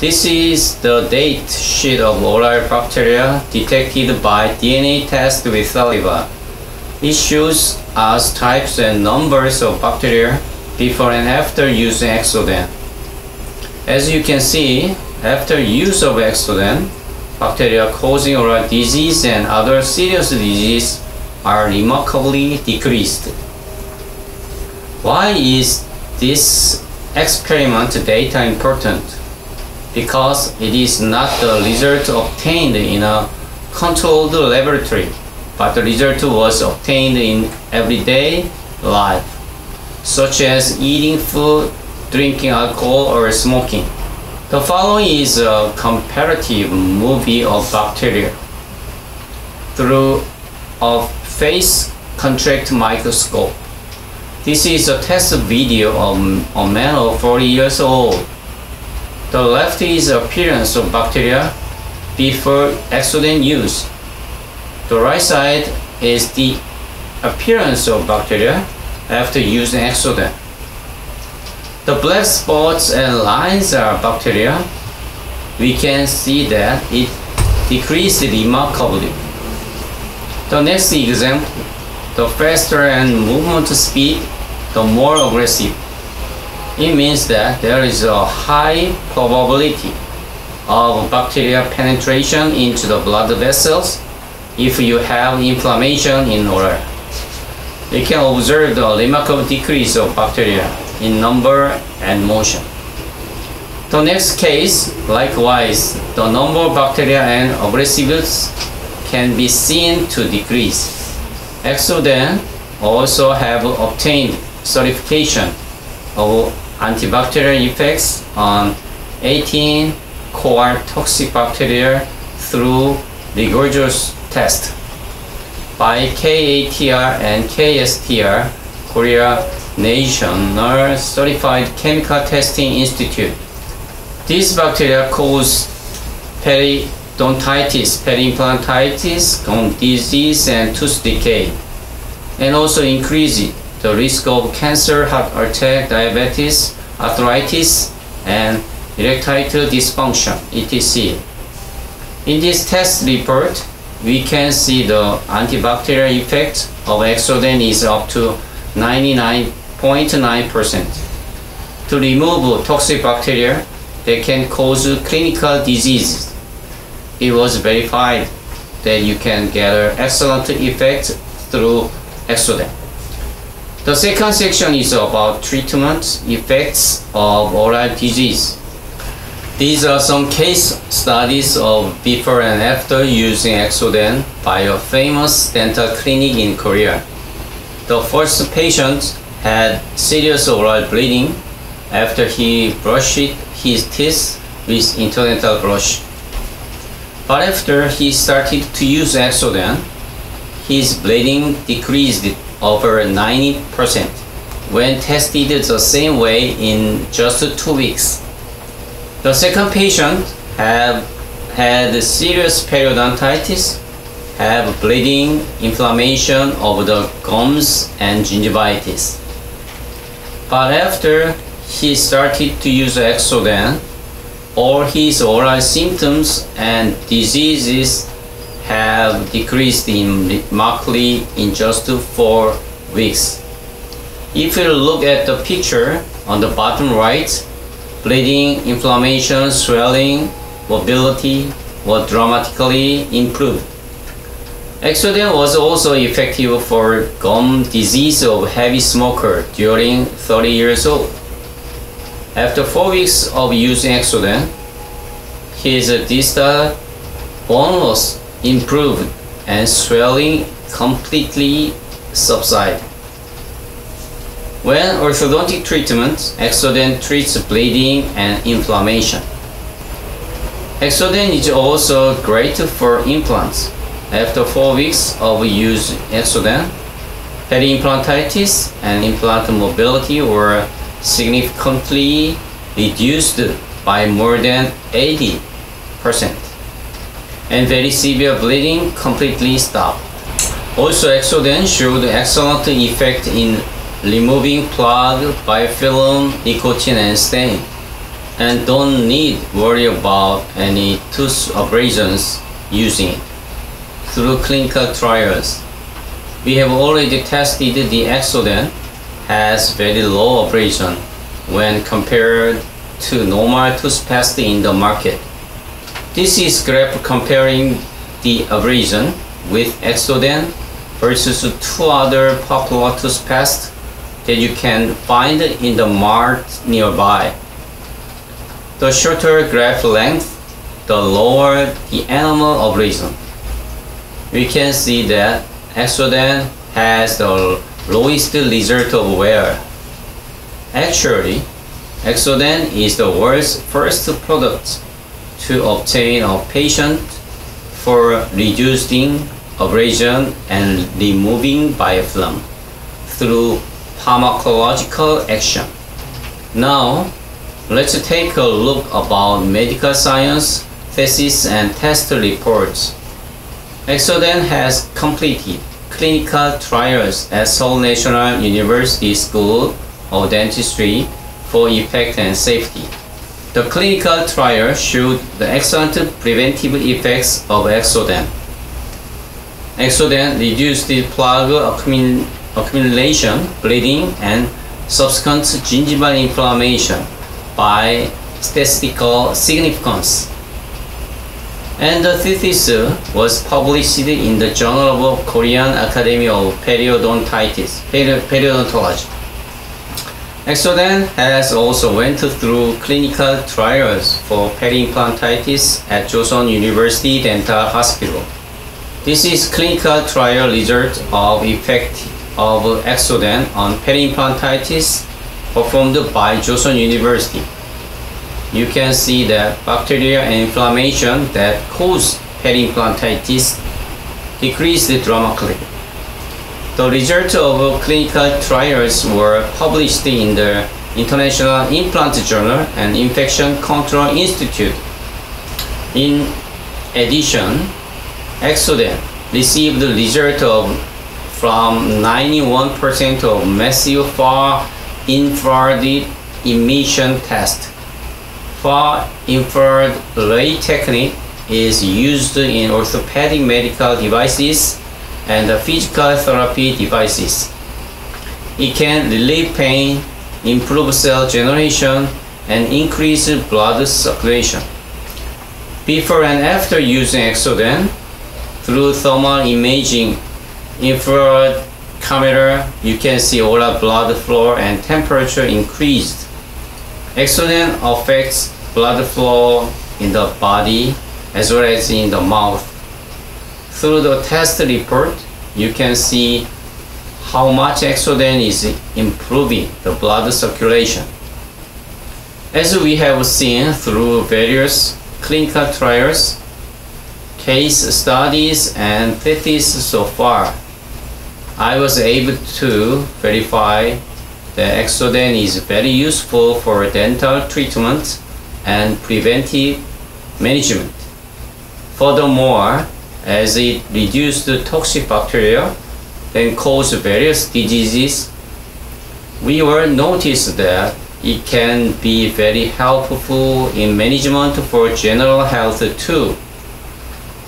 This is the date sheet of oral bacteria detected by DNA test with saliva. It shows us types and numbers of bacteria before and after using Exoden. As you can see, after use of Exoden, bacteria causing oral disease and other serious disease are remarkably decreased. Why is this experiment data important? Because it is not the result obtained in a controlled laboratory, but the result was obtained in everyday life, such as eating food, drinking alcohol, or smoking. The following is a comparative movie of bacteria through a phase contrast microscope. This is a test video of a man of 40 years old. The left is the appearance of bacteria before Exoden use. The right side is the appearance of bacteria after using Exoden. The black spots and lines are bacteria. We can see that it decreased remarkably. The next example, the faster and movement speed, the more aggressive. It means that there is a high probability of bacteria penetration into the blood vessels if you have inflammation in oral. You can observe the remarkable decrease of bacteria in number and motion. The next case, likewise, the number of bacteria and aggressiveness can be seen to decrease. Exoden also have obtained certification of antibacterial effects on 18 core toxic bacteria through rigorous test by KATR and KSTR, Korea National Certified Chemical Testing Institute. These bacteria cause periodontitis, periimplantitis, gum disease, and tooth decay, and also increase the risk of cancer, heart attack, diabetes, arthritis, and erectile dysfunction, etc. In this test report, we can see the antibacterial effect of Exoden is up to 99.9%. To remove toxic bacteria that can cause clinical diseases, it was verified that you can gather excellent effect through Exoden. The second section is about treatment effects of oral disease. These are some case studies of before and after using Exoden by a famous dental clinic in Korea. The first patient had serious oral bleeding after he brushed his teeth with interdental brush. But after he started to use Exoden, his bleeding decreased over 90% when tested the same way in just 2 weeks. The second patient had serious periodontitis, have bleeding, inflammation of the gums, and gingivitis. But after he started to use Exoden, all his oral symptoms and diseases have decreased remarkably in just 4 weeks. If you look at the picture on the bottom right, bleeding, inflammation, swelling, mobility were dramatically improved. Exoden was also effective for gum disease of heavy smoker during 30 years old. After 4 weeks of using Exoden, his distal bone loss improved and swelling completely subsided. When orthodontic treatment, Exoden treats bleeding and inflammation. Exoden is also great for implants. After 4 weeks of using Exoden, periimplantitis and implant mobility were significantly reduced by more than 80%, and very severe bleeding completely stopped. Also, Exoden showed excellent effect in removing plaque, biofilm, nicotine, and stain. and don't need worry about any tooth abrasions using it. Through clinical trials, we have already tested the Exoden has very low abrasion when compared to normal toothpaste in the market. This is graph comparing the abrasion with Exoden versus two other popular toothpaste that you can find in the mart nearby. The shorter graph length, the lower the enamel abrasion. We can see that Exoden has the lowest result of wear. Actually, Exoden is the world's first product to obtain a patent for reducing abrasion and removing biofilm through pharmacological action. Now, let's take a look about medical science, thesis and test reports. Exoden has completed clinical trials at Seoul National University School of Dentistry for effect and safety. The clinical trial showed the excellent preventive effects of Exoden. Exoden reduced the plaque accumulation, bleeding, and subsequent gingival inflammation by statistical significance. And the thesis was published in the Journal of Korean Academy of Periodontology. Exoden has also went through clinical trials for peri-implantitis at Joseon University Dental Hospital. This is clinical trial result of effect of Exoden on peri-implantitis performed by Joseon University. You can see that bacteria and inflammation that cause peri-implantitis decreased dramatically. The results of clinical trials were published in the International Implant Journal and Infection Control Institute. In addition, Exoden received the result from 91% of massive far infrared emission test. Far infrared ray technique is used in orthopedic medical devices and physical therapy devices. It can relieve pain, improve cell generation, and increase blood circulation. Before and after using Exoden, through thermal imaging infrared camera, you can see oral blood flow and temperature increased. Exoden affects blood flow in the body as well as in the mouth. Through the test report, you can see how much Exoden is improving the blood circulation. As we have seen through various clinical trials, case studies and theses so far, I was able to verify that Exoden is very useful for dental treatment and preventive management. Furthermore, as it reduced the toxic bacteria that cause various diseases, we will notice that it can be very helpful in management for general health too.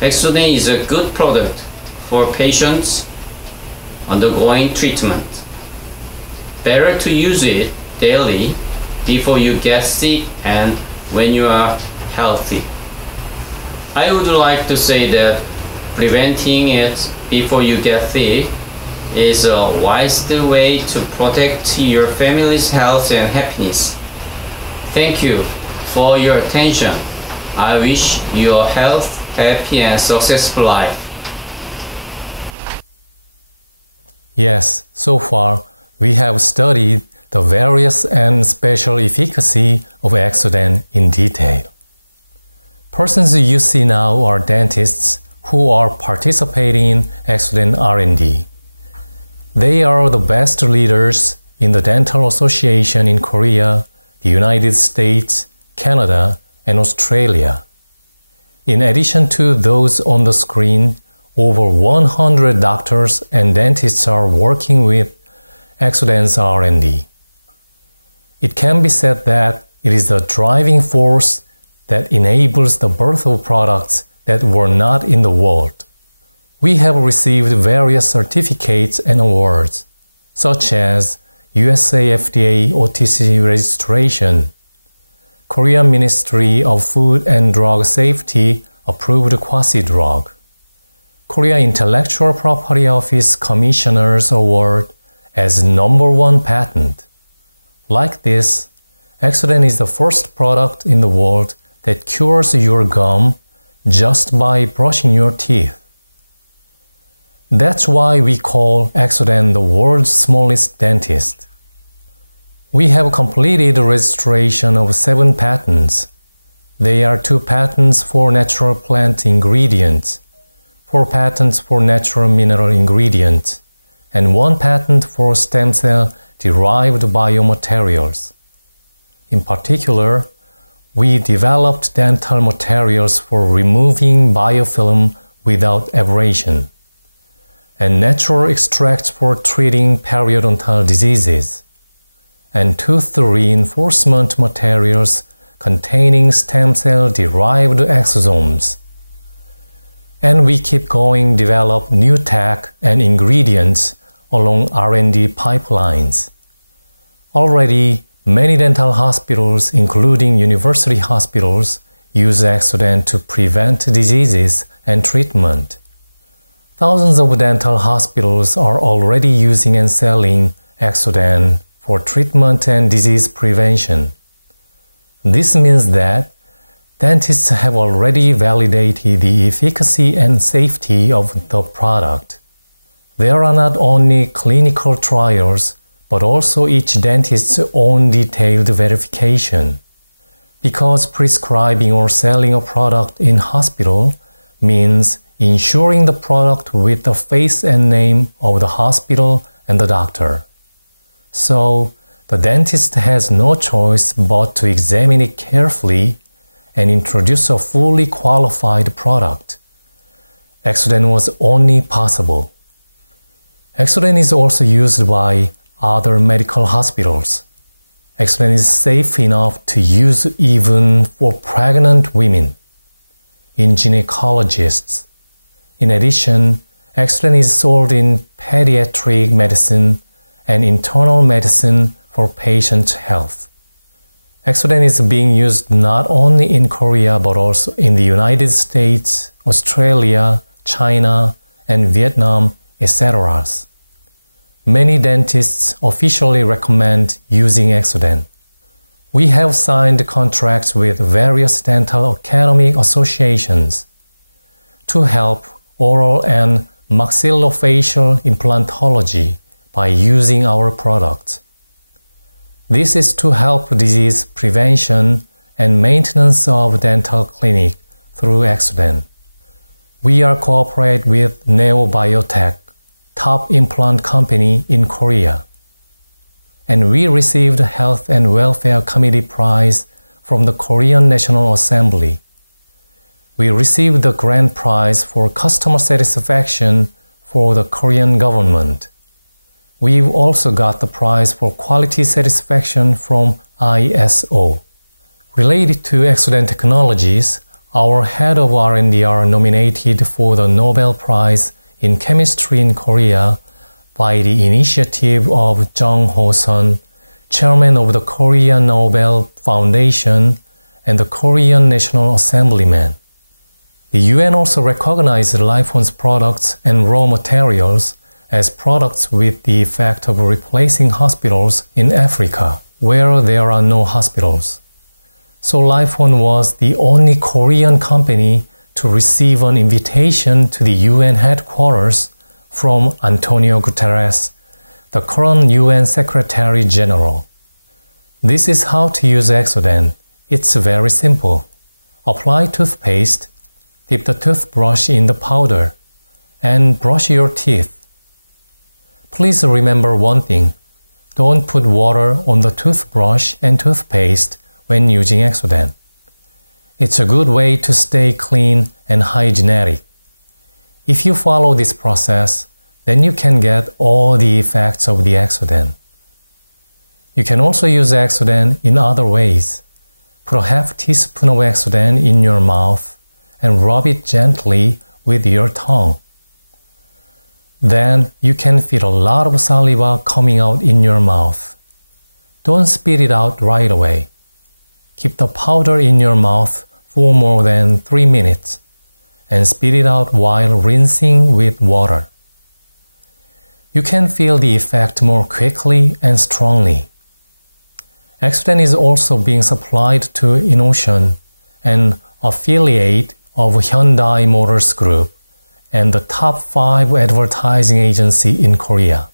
Exoden is a good product for patients undergoing treatment. Better to use it daily before you get sick and when you are healthy. I would like to say that preventing it before you get sick is a wise way to protect your family's health and happiness. Thank you for your attention. I wish you a healthy, happy and successful life. Yes, so far we have studied the various and special efficacy of Exoden in detail. Persons you see now are dentists who are participating in Exoden R&D. They are the best leaders in the Dental Association in Korea, the United States, Canada, and Australia. In addition to those on the screen, over 100 doctors and dentists are working with Exoden's R&D. It can be said that It is the driving force that enables the birth of products that were not in the world. We have received various certificates and awards, such as USA FDA OTC registration, Korean Ministry of Food and Drug Safety approved quasi-drug, Korea Intellectual Property Office Commissioner's Award as #1 patent. Like this, Exoden is the first product in the world that cures your gum just by brushing your teeth. That's why we call Exoden the world's smallest dentist. We have completed the registration of 7 patents. They are 2 patents for natural plant ingredients, 4 patents for natural mineral ingredients, and 1 patent for stem cell-derived biomaterials. In particular, we developed dental materials for removing biofilm without abrasion, and natural extracts for treating periodontal diseases, and tooth reinforcement materials containing stem cell-derived exosomes. And we keep going develop new tech and ingredients along R&D pipelines. Already, many dental hospitals, including university hospitals, use Exoden to prevent diseases and treatment. Thousands of dental hospitals are already using and selling Exoden for treatment and disease prevention. This means that dentists have already validated the efficacy and safety of the product. There are not only clinical trials, but also each dentist's own detailed verification. Because prescribing or selling a product in hospital means insuring the product with the face and name of the hospital and the doctor. So, the dentist has no choice but to examine it carefully and introduce a fully qualified product. Exoden was only possible. Exoden is also used by other medical hospitals. Exoden is safe enough to use even for pregnant women, in gynecologists. In addition, Exoden is sold in pediatric medicine and internal medicine for patient health. Exoden is being used not only in Korea but also in the United States, Australia, China, and Vietnam, etc. Many dentists officially recommend using Exoden. We have signed contracts with various dental academic associations to help oral and maxillofacial implantology by using our product. This is to help disease prevention and maintenance of dental clinic through Exoden. We are cooperate with Neobiotech, top implant company in Korea. And we received Health and Welfare Committee Prize from the Korean National Assembly. We received the Grand Prize for Customer Satisfaction for the Korean government. We've also got the prize for Quality Satisfaction from ISO. Related to Exoden Technologies, our head of R&D are nominated for the Nobel Prize in Chemistry in Korea by the initiative of Jung Ho-sun, chairman of the Korean Nobel Foundation and the Korean National Assemblyman. The UN also recognized Lifeone's products and raw materials as products with the effect of replacing hospitals in Africa, where there are no hospitals. So Lifeone was the only Korean company to receive an invitation to the UN headquarters from Antonio Guterres, the current UN Secretary General. This is how to use Exoden. It's very simple. Apply toothpaste, dip the toothbrush in the powder, and brush your teeth. Please remember one thing. Don't put water on the toothbrush and toothpaste when using Exoden. It's a good way to stay clean and hygienic. If you follow this process, then you can get all the effects of the Exoden. You can also use Exoden in other ways. put a half teaspoon of Exoden in your mouth and rub it gently with your tongue. Then you can feel a lot of saliva coming out in your mouth. Don't spit it out right away. Keep the powder in your mouth for more than 3 minutes and spit it out while rinsing with water. You can feel the effect more quickly and strongly. Exoden is also being supplied to Innocean, an affiliate of Hyundai Motors Group and the top 5 advertising agency in Korea.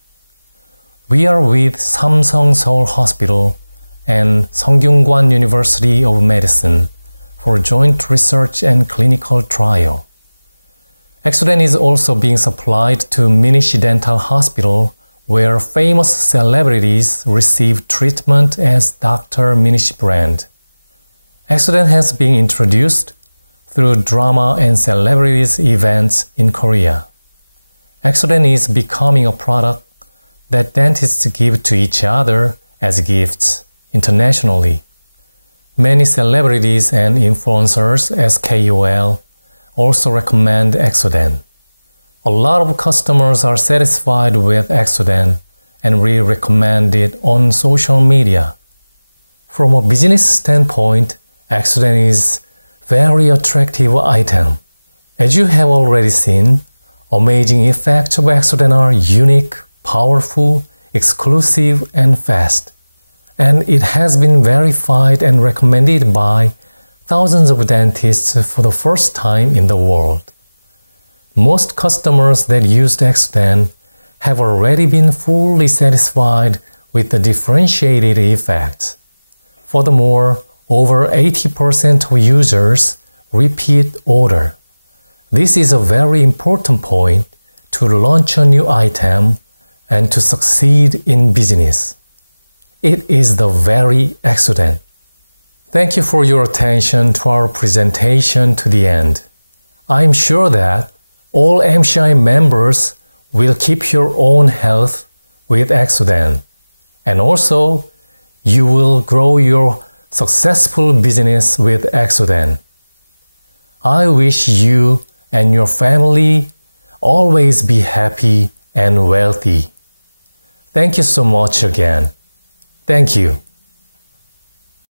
We are with Samsung Seoul Hospital and Seongkyungkwan University of Medicine for joint research and clinical trial. Exoden is also being supplied to Minish Dental Hospital, where famous celebrities receive treatment as Dr. Minish brand. Exoden has been introduced through drama and celebrities events in Korea. Exoden is becoming a product that dentists give to each other as gifts internationally. Many celebrities and influencers as KOL also recommend Exoden. A lot of customers are satisfied with Exoden and we recommend it on social media. From a business standpoint, Exoden is very attractive item. As you have already seen, amazing effects of Exoden are unique, powerful, exclusive, and fast. And it has been verified and recommended by thousands of dentists for the first time in the world. Most customers that used Exoden have already been fully satisfied with the differentiated effects. Furthermore, over 80% of users repeat order. This is a very important point to launch a new item and to succeed in business. It is the very Exoden. Thank you for your attention to our presentation to the end. I'm sure that all MCI members will keep your own health with Exoden. And also, you will grow your successful business with Exoden. I wish you and your family always be happy and wealthy. Thank you so much again. Thank you.